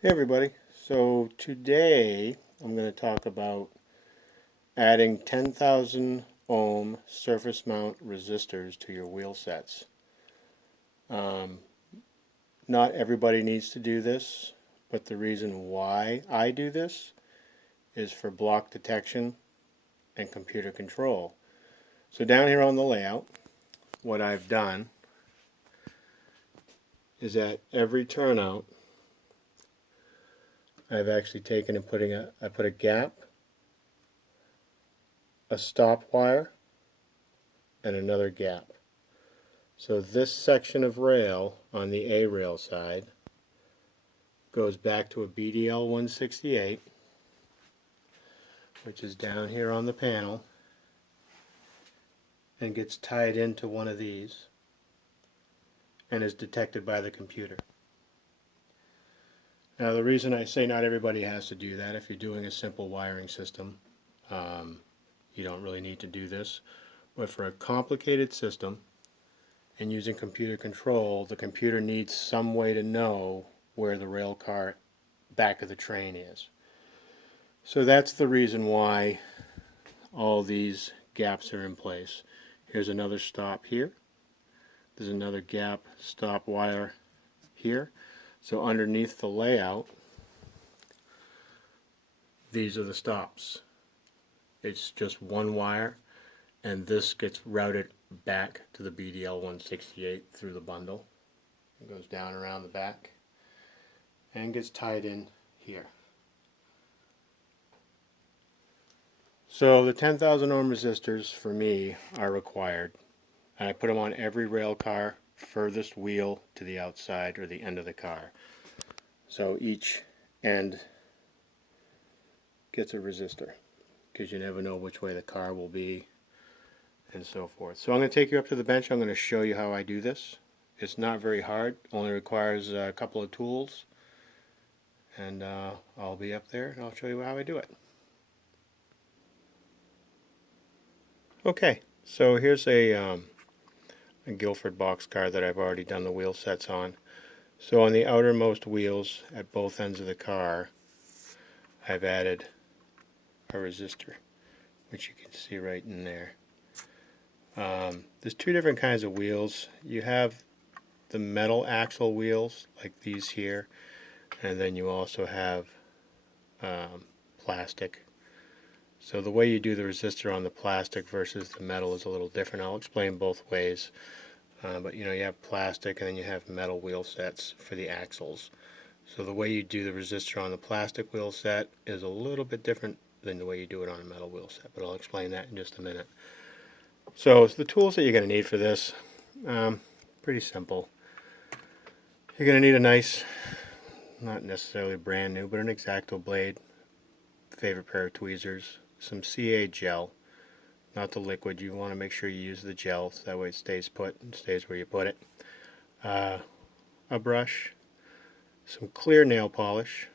Hey everybody, so today I'm going to talk about adding 10,000 ohm surface mount resistors to your wheel sets. Um, Not everybody needs to do this, but the reason why I do this is for block detection and computer control. So down here on the layout, what I've done is at every turnout I've actually taken and I put a gap, a stop wire, and another gap. So this section of rail on the A rail side goes back to a BDL 168, which is down here on the panel, and gets tied into one of these and is detected by the computer. Now the reason I say not everybody has to do that, if you're doing a simple wiring system, you don't really need to do this. But for a complicated system and using computer control, the computer needs some way to know where the rail car back of the train is. So that's the reason why all these gaps are in place. Here's another stop here. There's another gap stop wire here. So underneath the layout, these are the stops. It's just one wire, and this gets routed back to the BDL 168 through the bundle. It goes down around the back and gets tied in here. So the 10,000 ohm resistors for me are required. And I put them on every rail car furthest wheel to the outside or the end of the car. So each end gets a resistor because you never know which way the car will be and so forth. So I'm going to take you up to the bench. I'm going to show you how I do this. It's not very hard, only requires a couple of tools, and I'll be up there and I'll show you how I do it. Okay, so here's a Guilford boxcar that I've already done the wheel sets on. So on the outermost wheels at both ends of the car, I've added a resistor, which you can see right in there. There's two different kinds of wheels. You have the metal axle wheels, like these here, and then you also have plastic. So the way you do the resistor on the plastic versus the metal is a little different. I'll explain both ways. But you have plastic and then you have metal wheel sets for the axles. So the way you do the resistor on the plastic wheel set is a little bit different than the way you do it on a metal wheel set, but I'll explain that in just a minute. So the tools that you're going to need for this, pretty simple. You're going to need a nice, not necessarily brand new, but an X-Acto blade, favorite pair of tweezers, some CA gel, not the liquid. You want to make sure you use the gel so that way it stays put and stays where you put it. A brush, some clear nail polish,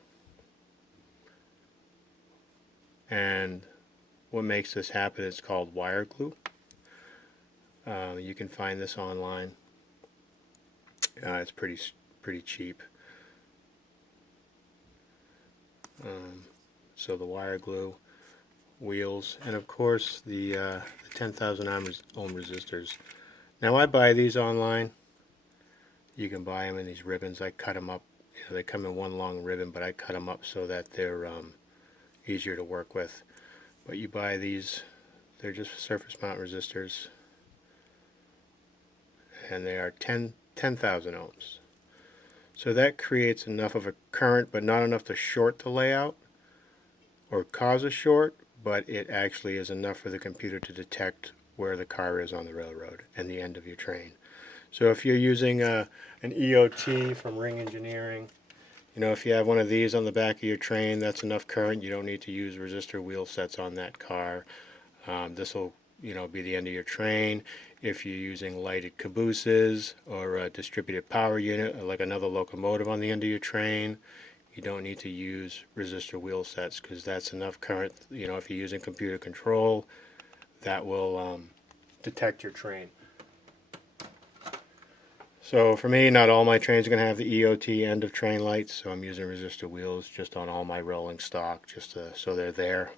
and what makes this happen is called wire glue. You can find this online. It's pretty cheap. So the wire glue, wheels, and of course the 10,000 ohm resistors. Now I buy these online. You can buy them in these ribbons. I cut them up. They come in one long ribbon, but I cut them up so that they're easier to work with. But you buy these, they're just surface mount resistors, and they are 10,000 ohms. So that creates enough of a current, but not enough to short the layout or cause a short, but it actually is enough for the computer to detect where the car is on the railroad and the end of your train. So if you're using an EOT from Ring Engineering, if you have one of these on the back of your train, that's enough current. You don't need to use resistor wheel sets on that car. This will, be the end of your train. If you're using lighted cabooses or a distributed power unit, or like another locomotive on the end of your train, you don't need to use resistor wheel sets because that's enough current. If you're using computer control, that will detect your train. So for me, not all my trains are going to have the EOT end of train lights, so I'm using resistor wheels just on all my rolling stock, so they're there,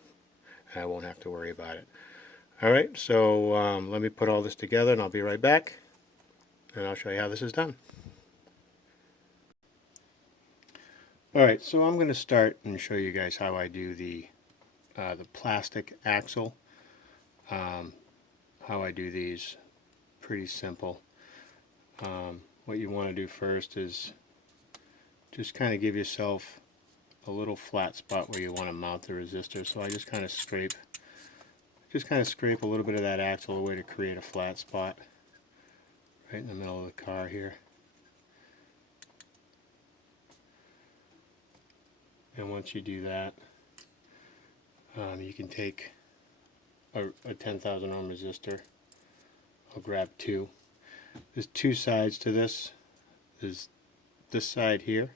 and I won't have to worry about it. All right, so let me put all this together, and I'll be right back, and I'll show you how this is done. All right, so I'm going to start and show you guys how I do the plastic axle. How I do these, pretty simple. What you want to do first is just kind of give yourself a little flat spot where you want to mount the resistor. So I just kind of scrape a little bit of that axle away to create a flat spot right in the middle of the car here. And once you do that, you can take a 10,000 ohm resistor. I'll grab two. There's two sides to this. There's this side here,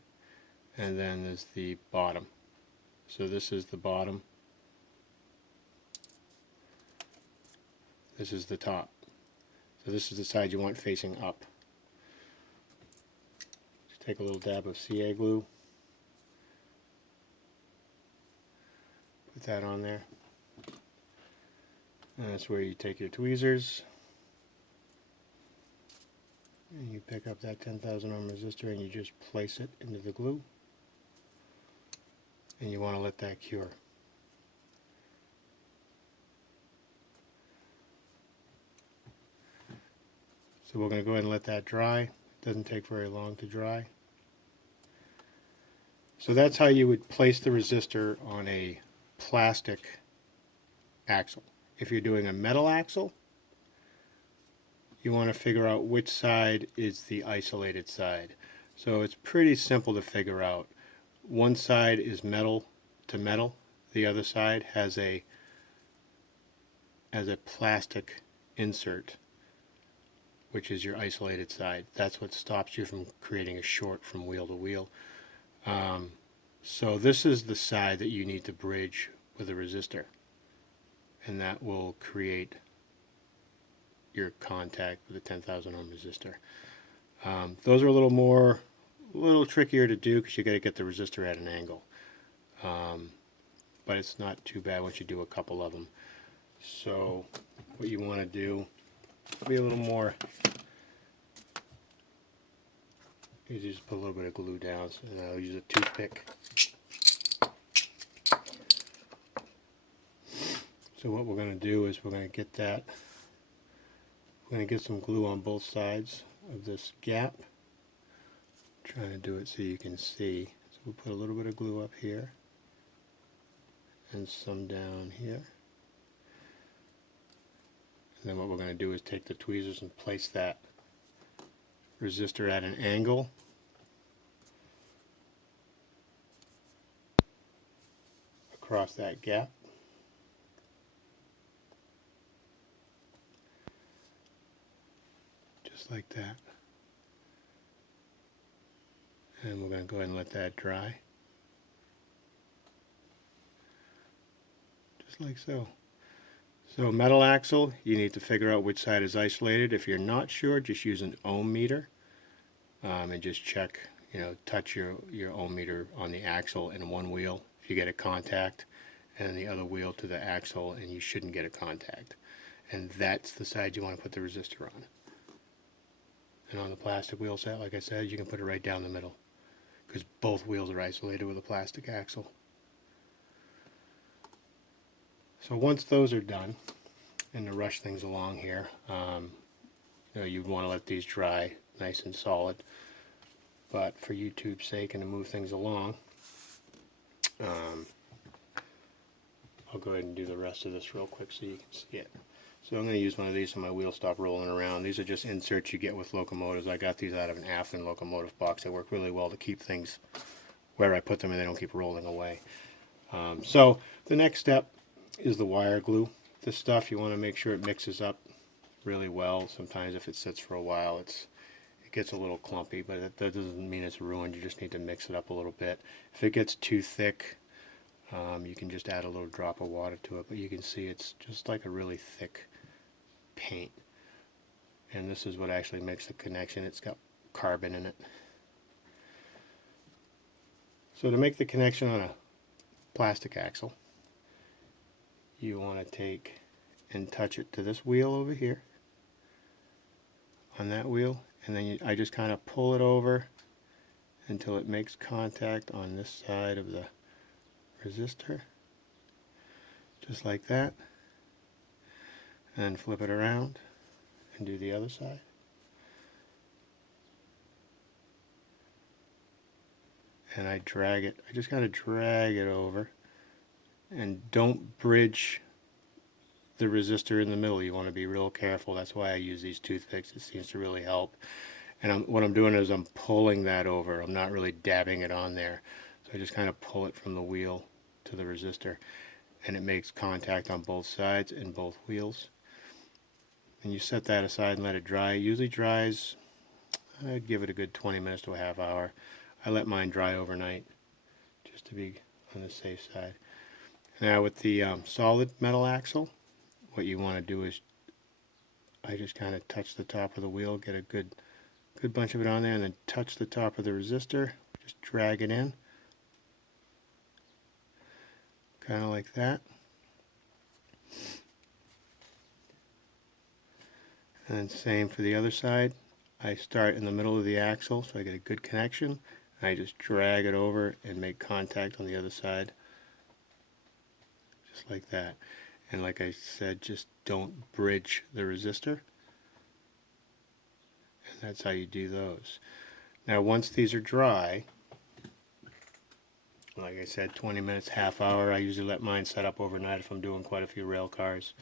and then there's the bottom. So this is the bottom. This is the top. So this is the side you want facing up. Just take a little dab of CA glue. Put that on there. And that's where you take your tweezers. And you pick up that 10,000 ohm resistor and you just place it into the glue. And you want to let that cure. So we're going to go ahead and let that dry. It doesn't take very long to dry. So that's how you would place the resistor on a plastic axle. If you're doing a metal axle, you want to figure out which side is the isolated side. So it's pretty simple to figure out. One side is metal to metal. The other side has a plastic insert, which is your isolated side. That's what stops you from creating a short from wheel to wheel. So this is the side that you need to bridge with a resistor, and that will create your contact with a 10,000 ohm resistor. Those are a little trickier to do because you got to get the resistor at an angle. But it's not too bad once you do a couple of them. So what you want to do, be a little more, you just put a little bit of glue down. So I'll use a toothpick. So what we're going to do is we're going to get some glue on both sides of this gap. I'm trying to do it so you can see. So we'll put a little bit of glue up here and some down here. And then what we're going to do is take the tweezers and place that resistor at an angle. Across that gap. Just like that. And we're going to go ahead and let that dry. Just like so. So metal axle, you need to figure out which side is isolated. If you're not sure, just use an ohm meter and just check, touch your ohm meter on the axle in one wheel. If you get a contact, and the other wheel to the axle, and you shouldn't get a contact. And that's the side you want to put the resistor on. And on the plastic wheel set, like I said, you can put it right down the middle because both wheels are isolated with a plastic axle. So once those are done, and to rush things along here, you'd want to let these dry nice and solid. But for YouTube's sake and to move things along, I'll go ahead and do the rest of this real quick so you can see it. So I'm going to use one of these so my wheels stop rolling around. These are just inserts you get with locomotives. I got these out of an Afton locomotive box. They work really well to keep things where I put them and they don't keep rolling away. So the next step is the wire glue. This stuff, you want to make sure it mixes up really well. Sometimes if it sits for a while, it gets a little clumpy, but that doesn't mean it's ruined. You just need to mix it up a little bit. If it gets too thick, you can just add a little drop of water to it, but you can see it's just like a really thick paint. And this is what actually makes the connection. It's got carbon in it. So to make the connection on a plastic axle, you want to take and touch it to this wheel over here, on that wheel, and then I just kind of pull it over until it makes contact on this side of the resistor, just like that, and then flip it around and do the other side. And I drag it, I just kind of drag it over, and don't bridge the resistor in the middle. You want to be real careful. That's why I use these toothpicks. It seems to really help. And what I'm doing is I'm pulling that over. I'm not really dabbing it on there. So I just kind of pull it from the wheel to the resistor, and it makes contact on both sides and both wheels. And you set that aside and let it dry. It usually dries, I'd give it a good 20 minutes to a half hour. I let mine dry overnight just to be on the safe side. Now with the solid metal axle, what you want to do is I just kind of touch the top of the wheel, get a good bunch of it on there, and then touch the top of the resistor, just drag it in, kind of like that. And then same for the other side. I start in the middle of the axle so I get a good connection. I just drag it over and make contact on the other side, just like that. And like I said, just don't bridge the resistor. And that's how you do those. Now once these are dry, like I said, 20 minutes, half hour. I usually let mine set up overnight if I'm doing quite a few rail cars.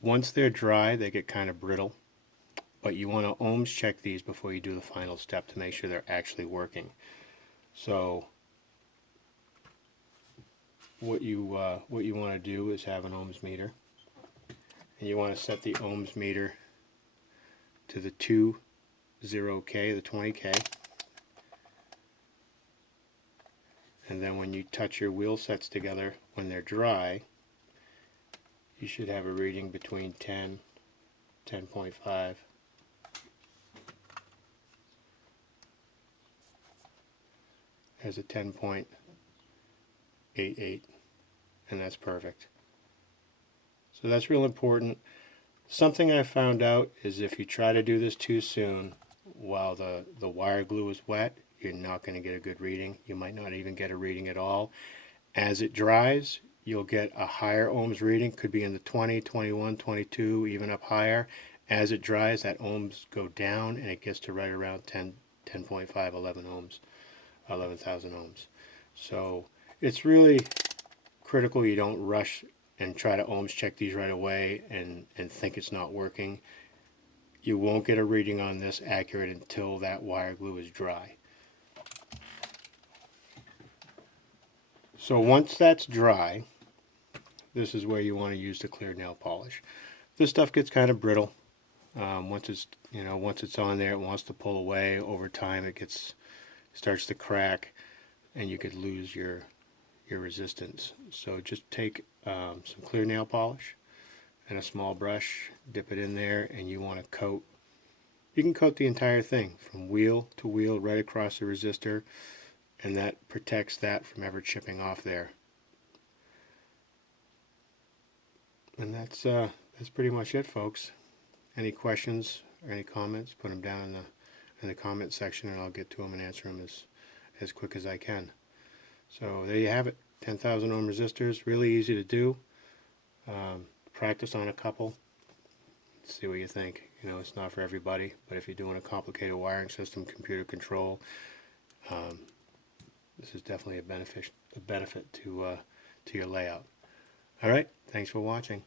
Once they're dry, they get kind of brittle. But you want to ohms check these before you do the final step to make sure they're actually working. So what you want to do is have an ohms meter, and you want to set the ohms meter to the 20K, the 20K, and then when you touch your wheel sets together, when they're dry, you should have a reading between 10, 10.5. There's a 10.88, and that's perfect. So that's real important. Something I found out is if you try to do this too soon while the wire glue is wet, you're not going to get a good reading. You might not even get a reading at all. As it dries, you'll get a higher ohms reading, could be in the 20, 21, 22, even up higher. As it dries, that ohms go down and it gets to right around 10, 10.5, 11 ohms, 11,000 ohms. So it's really critical you don't rush and try to ohms check these right away and think it's not working. You won't get a reading on this accurate until that wire glue is dry. So once that's dry, this is where you want to use the clear nail polish. This stuff gets kind of brittle. Once it's on there, it wants to pull away. Over time, it starts to crack, and you could lose your resistance. So just take some clear nail polish and a small brush, dip it in there, and you want to coat. You can coat the entire thing from wheel to wheel right across the resistor, and that protects that from ever chipping off there. And that's pretty much it, folks. Any questions or any comments, put them down in the comment section, and I'll get to them and answer them as quick as I can. So there you have it, 10,000 ohm resistors, really easy to do. Practice on a couple, see what you think. You know, it's not for everybody, but if you're doing a complicated wiring system, computer control, this is definitely a benefit to your layout. All right, thanks for watching.